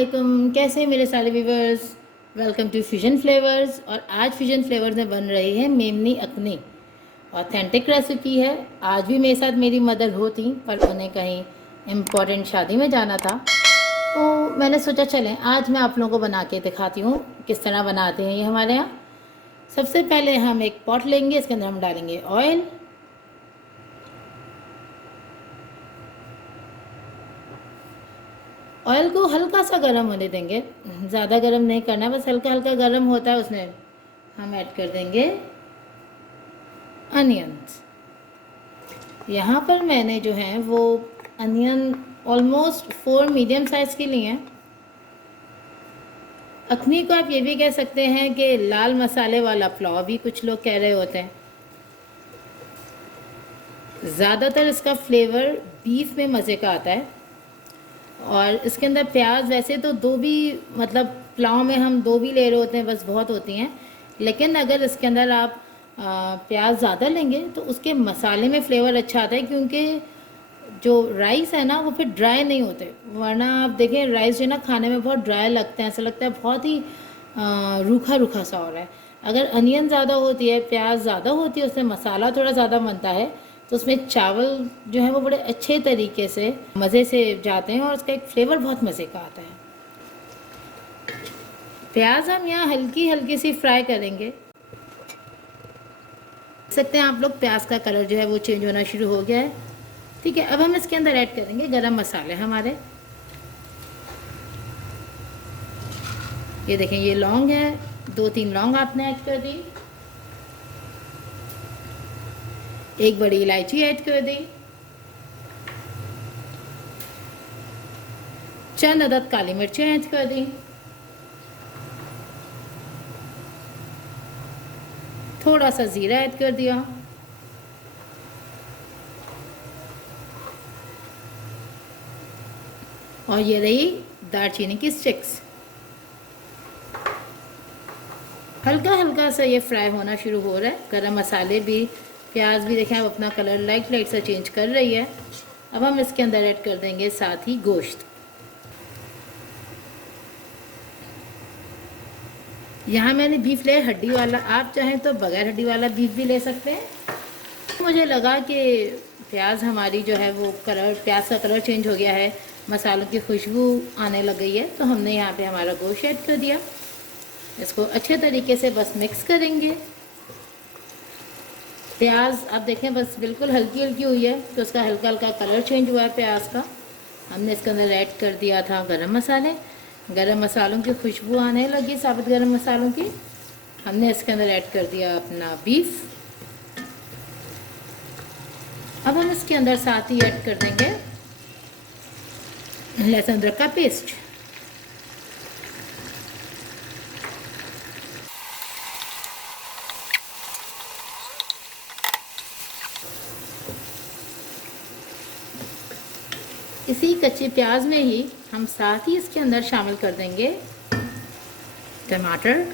वालेकुम, कैसे हैं मेरे सारे viewers. Welcome to fusion flavours. और आज फ्यूजन फ्लेवर्स में बन रही है मेमनी अखनी। ऑथेंटिक रेसिपी है। आज भी मेरे साथ मेरी मदर होती, पर उन्हें कहीं इम्पोर्टेंट शादी में जाना था, तो मैंने सोचा चलें आज मैं आप लोगों को बना के दिखाती हूँ किस तरह बनाते हैं ये हमारे यहाँ। सबसे पहले हम एक पॉट लेंगे, इसके अंदर हम डालेंगे ऑयल। ऑयल को हल्का सा गर्म होने देंगे, ज़्यादा गर्म नहीं करना है, बस हल्का हल्का गर्म होता है, उसमें हम ऐड कर देंगे अनियंस। यहाँ पर मैंने जो है वो अनियन ऑलमोस्ट 4 मीडियम साइज़ के लिए हैं। अखनी को आप ये भी कह सकते हैं कि लाल मसाले वाला पुलाव भी कुछ लोग कह रहे होते हैं। ज़्यादातर इसका फ्लेवर बीफ में मज़े का आता है। और इसके अंदर प्याज वैसे तो दो भी, मतलब पुलाव में हम दो भी ले रहे होते हैं, बस बहुत होती हैं। लेकिन अगर इसके अंदर आप प्याज ज़्यादा लेंगे तो उसके मसाले में फ्लेवर अच्छा आता है, क्योंकि जो राइस है ना वो फिर ड्राई नहीं होते। वरना आप देखें राइस जो है ना खाने में बहुत ड्राई लगते हैं, ऐसा लगता है बहुत ही रूखा रूखा सा हो रहा है। अगर अनियन ज़्यादा होती है, प्याज ज़्यादा होती है, उसमें मसाला थोड़ा ज़्यादा बनता है, तो उसमें चावल जो है वो बड़े अच्छे तरीके से मज़े से जाते हैं और उसका एक फ्लेवर बहुत मज़े का आता है। प्याज हम यहाँ हल्की हल्की सी फ्राई करेंगे। देख सकते हैं आप लोग प्याज का कलर जो है वो चेंज होना शुरू हो गया है। ठीक है, अब हम इसके अंदर ऐड करेंगे गरम मसाले हमारे। ये देखें, ये लौंग है, 2-3 लौंग आपने ऐड कर दी, एक बड़ी इलायची ऐड कर दी, चंद अदद काली मिर्चें ऐड कर दी, थोड़ा सा ज़ीरा ऐड कर दिया, और ये रही दालचीनी की स्टिक्स। हल्का हल्का सा ये फ्राई होना शुरू हो रहा है। गरम मसाले भी, प्याज भी देखें अब अपना कलर लाइट लाइट सा चेंज कर रही है। अब हम इसके अंदर ऐड कर देंगे साथ ही गोश्त। यहाँ मैंने बीफ लिया हड्डी वाला, आप चाहें तो बगैर हड्डी वाला बीफ भी ले सकते हैं। मुझे लगा कि प्याज हमारी जो है वो कलर, प्याज का कलर चेंज हो गया है, मसालों की खुशबू आने लग गई है, तो हमने यहाँ पे हमारा गोश्त ऐड कर दिया। इसको अच्छे तरीके से बस मिक्स करेंगे। प्याज आप देखें बस बिल्कुल हल्की हल्की हुई है, तो उसका हल्का हल्का कलर चेंज हुआ है प्याज का। हमने इसके अंदर ऐड कर दिया था गरम मसाले। गरम मसालों की खुशबू आने लगी, साबुत गरम मसालों की। हमने इसके अंदर ऐड कर दिया अपना बीफ। अब हम इसके अंदर साथ ही ऐड कर देंगे लहसुन अदरक का पेस्ट। इसी कच्चे प्याज में ही हम साथ ही इसके अंदर शामिल कर देंगे टमाटर,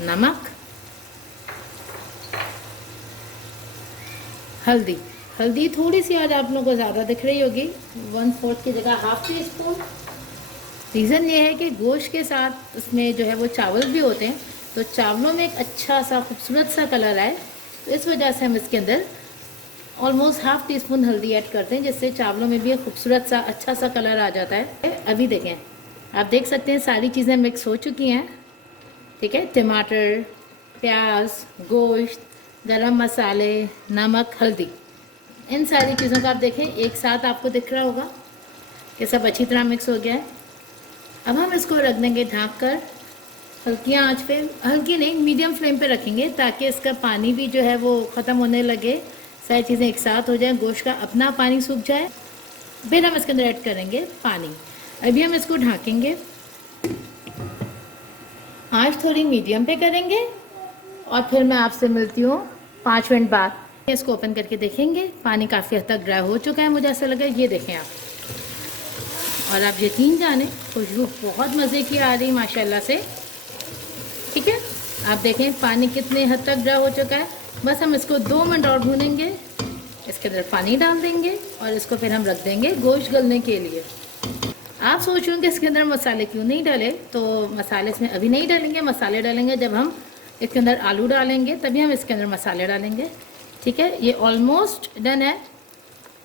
नमक, हल्दी। हल्दी थोड़ी सी आज आप लोगों को ज़्यादा दिख रही होगी, 1/4 की जगह ½ टीस्पून। रीज़न ये है कि गोश्त के साथ इसमें जो है वो चावल भी होते हैं, तो चावलों में एक अच्छा सा खूबसूरत सा कलर आए, तो इस वजह से हम इसके अंदर ऑलमोस्ट ½ टीस्पून हल्दी ऐड करते हैं, जिससे चावलों में भी एक खूबसूरत सा अच्छा सा कलर आ जाता है। अभी देखें, आप देख सकते हैं सारी चीज़ें मिक्स हो चुकी हैं। ठीक है, टमाटर, प्याज, गोश्त, गरम मसाले, नमक, हल्दी, इन सारी चीज़ों का आप देखें एक साथ आपको दिख रहा होगा कि सब अच्छी तरह मिक्स हो गया है। अब हम इसको रख देंगे ढक कर, हल्की आंच पे, हल्की नहीं मीडियम फ्लेम पे रखेंगे, ताकि इसका पानी भी जो है वो ख़त्म होने लगे, सारी चीज़ें एक साथ हो जाए, गोश्त का अपना पानी सूख जाए। फिर हम इसके अंदर ऐड करेंगे पानी। अभी हम इसको ढकेंगे, आंच थोड़ी मीडियम पे करेंगे, और फिर मैं आपसे मिलती हूँ 5 मिनट बाद। इसको ओपन करके देखेंगे, पानी काफ़ी हद तक ड्राई हो चुका है, मुझे ऐसा लगा। ये देखें आप, और आप यकीन जाने खुशबू बहुत मज़े की आ रही माशाल्लाह से। ठीक है, आप देखें पानी कितने हद तक ड्राई हो चुका है। बस हम इसको 2 मिनट और भूनेंगे, इसके अंदर पानी डाल देंगे और इसको फिर हम रख देंगे गोश्त गलने के लिए। आप सोच रहे हो कि इसके अंदर मसाले क्यों नहीं डाले, तो मसाले इसमें अभी नहीं डालेंगे, मसाले डालेंगे जब हम इसके अंदर आलू डालेंगे, तभी हम इसके अंदर मसाले डालेंगे। ठीक है, ये ऑलमोस्ट डन है।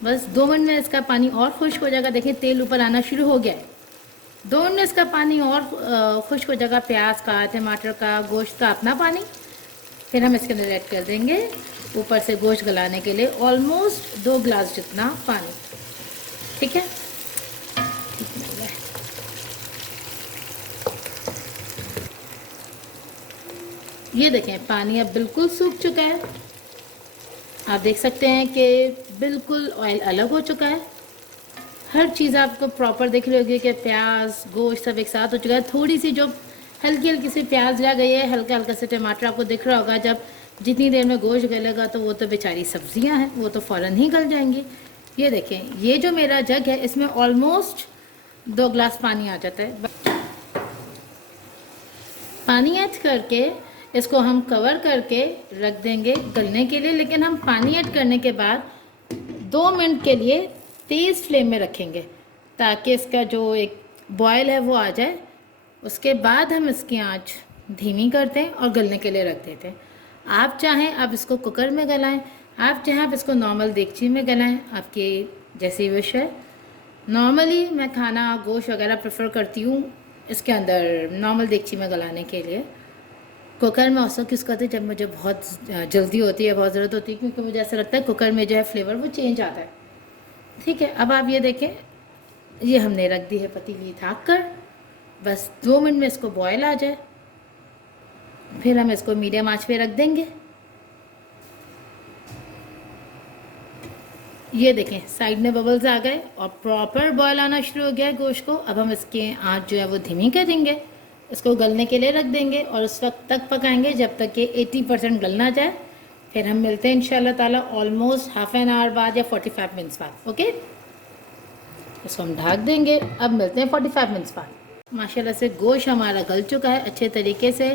बस 2 मिनट में इसका पानी और खुश्क हो जाएगा। देखिए तेल ऊपर आना शुरू हो गया है। 2 मिनट में इसका पानी और खुश्क हो जाएगा, प्याज का, टमाटर का, गोश्त का अपना पानी। फिर हम इसके अंदर ऐड कर देंगे ऊपर से गोश्त गलाने के लिए ऑलमोस्ट 2 गिलास जितना पानी। ठीक है, ये देखें पानी अब बिल्कुल सूख चुका है। आप देख सकते हैं कि बिल्कुल ऑयल अलग हो चुका है। हर चीज़ आपको प्रॉपर दिख रही होगी कि प्याज गोश्त सब एक साथ हो चुका है। थोड़ी सी जो हल्की हल्की सी प्याज रह गई है, हल्का हल्का सा टमाटर आपको दिख रहा होगा। जब जितनी देर में गोश्त गलेगा तो वो तो बेचारी सब्जियां हैं, वो तो फ़ौरन ही गल जाएंगी। ये देखें, ये जो मेरा जग है इसमें ऑलमोस्ट 2 गिलास पानी आ जाता है। पानी ऐड करके इसको हम कवर करके रख देंगे गलने के लिए। लेकिन हम पानी ऐड करने के बाद 2 मिनट के लिए तेज़ फ्लेम में रखेंगे ताकि इसका जो एक बॉयल है वो आ जाए। उसके बाद हम इसकी आंच धीमी करते हैं और गलने के लिए रख देते हैं। आप चाहें आप इसको कुकर में गलाएं, आप चाहें आप इसको नॉर्मल देगची में गलाएं, आपकी जैसी विश है। नॉर्मली मैं खाना गोश्त वगैरह प्रेफर करती हूँ इसके अंदर नॉर्मल देगची में गलाने के लिए। कुकर में औसत किस करते जब मुझे बहुत जल्दी होती है, बहुत ज़रूरत होती है, क्योंकि मुझे ऐसा लगता है कुकर में जो है फ्लेवर वो चेंज आता है। ठीक है, अब आप ये देखें, ये हमने रख दी है पतीली ढक कर। बस 2 मिनट में इसको बॉयल आ जाए, फिर हम इसको मीडियम आंच पे रख देंगे। ये देखें साइड में बबल्स आ गए और प्रॉपर बॉयल आना शुरू हो गया है गोश्त को। अब हम इसके आंच जो है वो धीमी करेंगे, इसको गलने के लिए रख देंगे और उस वक्त तक पकाएंगे जब तक कि 80% गल ना जाए। फिर हम मिलते हैं इंशाल्लाह ताला ऑलमोस्ट हाफ एन आवर बाद या 45 मिनट्स बाद। ओके, इसको हम ढक देंगे। अब मिलते हैं 45 मिनट्स बाद। माशाल्लाह से गोश्त हमारा गल चुका है अच्छे तरीके से,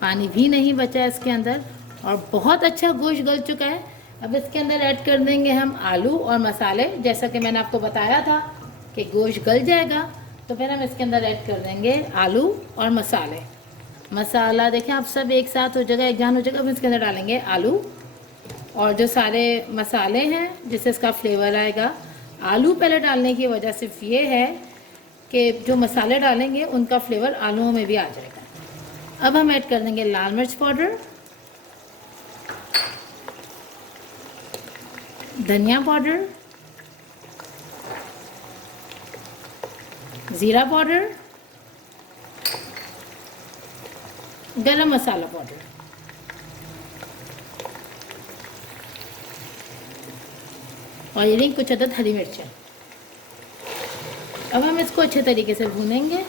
पानी भी नहीं बचा है इसके अंदर और बहुत अच्छा गोश्त गल चुका है। अब इसके अंदर ऐड कर देंगे हम आलू और मसाले। जैसा कि मैंने आपको बताया था कि गोश्त गल जाएगा तो फिर हम इसके अंदर ऐड कर देंगे आलू और मसाले। मसाला देखें आप सब एक साथ हो जाएगा, एक जान हो जाएगा। अब इसके अंदर डालेंगे आलू और जो सारे मसाले हैं जिससे इसका फ्लेवर आएगा। आलू पहले डालने की वजह सिर्फ ये है कि जो मसाले डालेंगे उनका फ्लेवर आलूओं में भी आ जाएगा। अब हम ऐड कर देंगे लाल मिर्च पाउडर, धनिया पाउडर, ज़ीरा पाउडर, गरम मसाला पाउडर और ये कुछ अदद हरी मिर्चें। अब हम इसको अच्छे तरीके से भूनेंगे।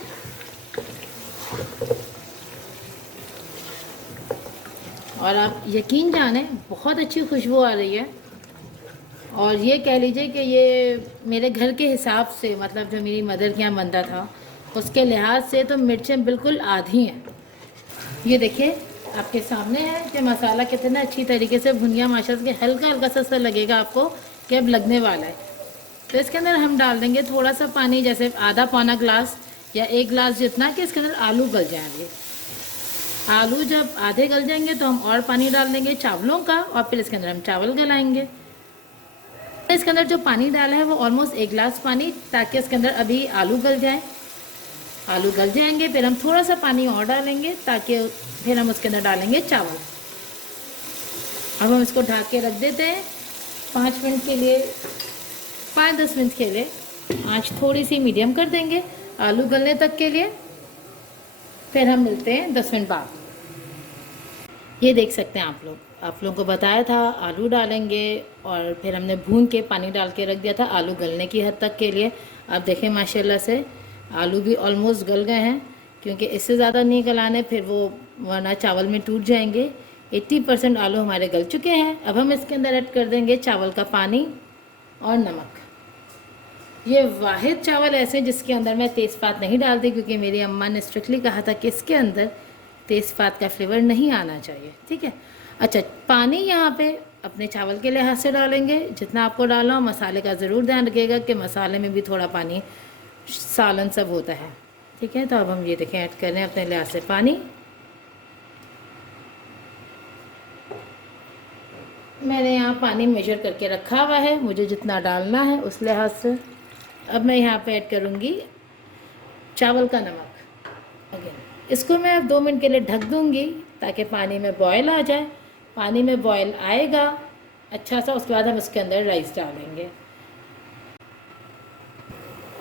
और आप यकीन जाने बहुत अच्छी खुशबू आ रही है। और ये कह लीजिए कि ये मेरे घर के हिसाब से, मतलब जो मेरी मदर के यहाँ बनता था उसके लिहाज से तो मिर्चें बिल्कुल आधी हैं। ये देखिए आपके सामने है कि मसाला कितना अच्छी तरीके से भुन गया। माशाल्लाह से हल्का हल्का सा लगेगा आपको कि अब लगने वाला है। तो इसके अंदर हम डाल देंगे थोड़ा सा पानी, जैसे आधा पौना गिलास या 1 गिलास जितना, कि इसके अंदर आलू गल जाएंगे। आलू जब आधे गल जाएंगे तो हम और पानी डाल देंगे चावलों का और फिर इसके अंदर हम चावल गलाएंगे। इसके अंदर जो पानी डाला है वो ऑलमोस्ट 1 गिलास पानी, ताकि इसके अंदर अभी आलू गल जाए। आलू गल जाएंगे फिर हम थोड़ा सा पानी और डालेंगे ताकि फिर हम उसके अंदर डालेंगे चावल। अब हम इसको ढक के रख देते हैं 5 मिनट के लिए, 5-10 मिनट के लिए। आँच थोड़ी सी मीडियम कर देंगे आलू गलने तक के लिए। फिर हम मिलते हैं 10 मिनट बाद। ये देख सकते हैं आप लोगों को बताया था आलू डालेंगे और फिर हमने भून के पानी डाल के रख दिया था आलू गलने की हद तक के लिए। आप देखें माशाल्लाह से आलू भी ऑलमोस्ट गल गए हैं, क्योंकि इससे ज़्यादा नहीं गलाने फिर वो वरना चावल में टूट जाएंगे। 80% आलू हमारे गल चुके हैं। अब हम इसके अंदर ऐड कर देंगे चावल का पानी और नमक। ये वाहिद चावल ऐसे जिसके अंदर मैं तेज़पात नहीं डालती, क्योंकि मेरी अम्मा ने स्ट्रिक्टली कहा था कि इसके अंदर तेज़पात का फ्लेवर नहीं आना चाहिए। ठीक है, अच्छा पानी यहाँ पे अपने चावल के लिहाज से डालेंगे, जितना आपको डालना हो। मसाले का ज़रूर ध्यान रखिएगा कि मसाले में भी थोड़ा पानी सालन सब होता है, ठीक है। तो अब हम ये देखें ऐड कर रहे हैं अपने लिहाज से पानी। मैंने यहाँ पानी मेजर करके रखा हुआ है, मुझे जितना डालना है उस लिहाज से। अब मैं यहाँ पे ऐड करूँगी चावल का नमक। अगेन इसको मैं अब 2 मिनट के लिए ढक दूँगी ताकि पानी में बॉयल आ जाए। पानी में बॉयल आएगा अच्छा सा, उसके बाद हम इसके अंदर राइस डालेंगे।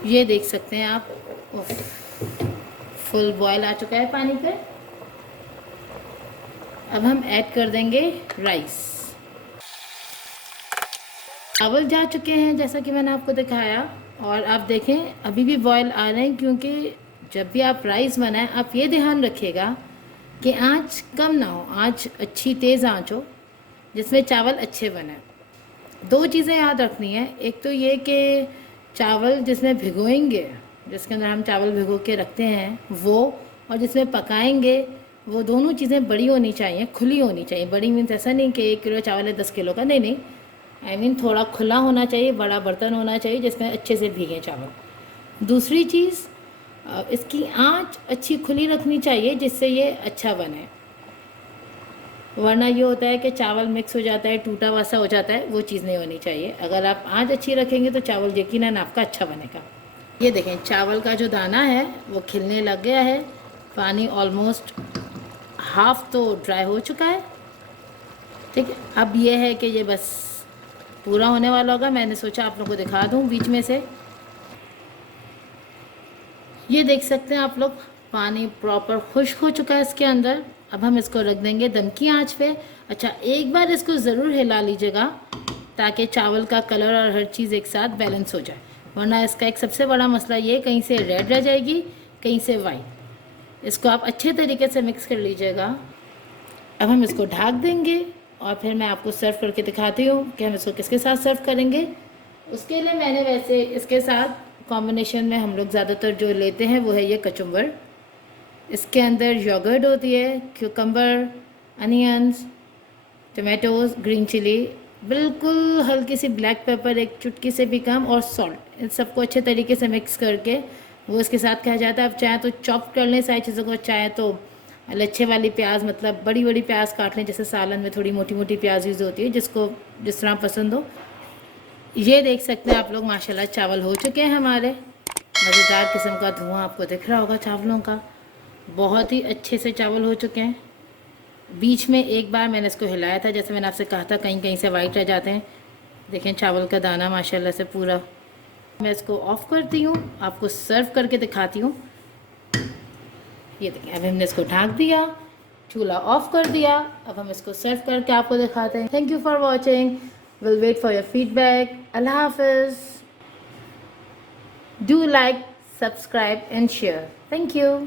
ये देख सकते हैं आप, फुल बॉयल आ चुका है पानी पे। अब हम ऐड कर देंगे राइस। चावल जा चुके हैं जैसा कि मैंने आपको दिखाया, और आप देखें अभी भी बॉयल आ रहे हैं, क्योंकि जब भी आप राइस बनाएं आप ये ध्यान रखिएगा कि आंच कम ना हो, आंच अच्छी तेज़ आंच हो जिसमें चावल अच्छे बने। 2 चीज़ें याद रखनी है, एक तो ये कि चावल जिसमें भिगोएंगे, जिसके अंदर हम चावल भिगो के रखते हैं वो, और जिसमें पकाएंगे वो, दोनों चीज़ें बड़ी होनी चाहिए, खुली होनी चाहिए। बड़ी मीन्स ऐसा नहीं कि 1 किलो चावल है 10 किलो का, नहीं, आई मीन थोड़ा खुला होना चाहिए, बड़ा बर्तन होना चाहिए जिसमें अच्छे से भीगे चावल। दूसरी चीज़, इसकी आंच अच्छी खुली रखनी चाहिए जिससे ये अच्छा बने, वरना ये होता है कि चावल मिक्स हो जाता है, टूटा वसा हो जाता है, वो चीज़ नहीं होनी चाहिए। अगर आप आंच अच्छी रखेंगे तो चावल यकीनन आपका अच्छा बनेगा। ये देखें चावल का जो दाना है वो खिलने लग गया है, पानी ऑलमोस्ट हाफ तो ड्राई हो चुका है, ठीक है। अब ये है कि ये बस पूरा होने वाला होगा। मैंने सोचा आप लोगों को दिखा दूं बीच में से। ये देख सकते हैं आप लोग, पानी प्रॉपर खुश्क हो चुका है इसके अंदर। अब हम इसको रख देंगे दम की आंच पे। अच्छा, एक बार इसको ज़रूर हिला लीजिएगा ताकि चावल का कलर और हर चीज़ एक साथ बैलेंस हो जाए, वरना इसका एक सबसे बड़ा मसला ये, कहीं से रेड रह जाएगी कहीं से वाइट। इसको आप अच्छे तरीके से मिक्स कर लीजिएगा। अब हम इसको ढक देंगे और फिर मैं आपको सर्व करके दिखाती हूँ कि हम इसको किसके साथ सर्व करेंगे। उसके लिए मैंने वैसे इसके साथ कॉम्बिनेशन में हम लोग ज़्यादातर जो लेते हैं वो है ये कचुम्बर। इसके अंदर योगर्ट होती है, cucumber, onions, tomatoes, green chilli, बिल्कुल हल्की सी ब्लैक पेपर, एक चुटकी से भी कम, और सॉल्ट। इन सबको अच्छे तरीके से मिक्स करके वो इसके साथ कहा जाता है। आप चाहें तो चॉप कर लें सारी चीज़ों को, चाहे तो लच्छे वाली प्याज, मतलब बड़ी बड़ी प्याज काट लें, जैसे सालन में थोड़ी मोटी मोटी प्याज यूज़ होती है, जिसको जिस तरह पसंद हो। ये देख सकते हैं आप लोग, माशाल्लाह चावल हो चुके हैं हमारे। मज़ेदार किस्म का धुआं आपको दिख रहा होगा चावलों का, बहुत ही अच्छे से चावल हो चुके हैं। बीच में एक बार मैंने इसको हिलाया था, जैसे मैंने आपसे कहा था कहीं कहीं से वाइट रह जाते हैं। देखें चावल का दाना माशाल्लाह से पूरा। मैं इसको ऑफ़ करती हूँ, आपको सर्व करके दिखाती हूँ। ये देखें, अब हमने इसको ढक दिया, चूल्हा ऑफ कर दिया। अब हम इसको सर्व करके आपको दिखाते हैं। Thank you for watching, will wait for your feedback. अल्लाह हाफिज़। Do like, subscribe and share. Thank you.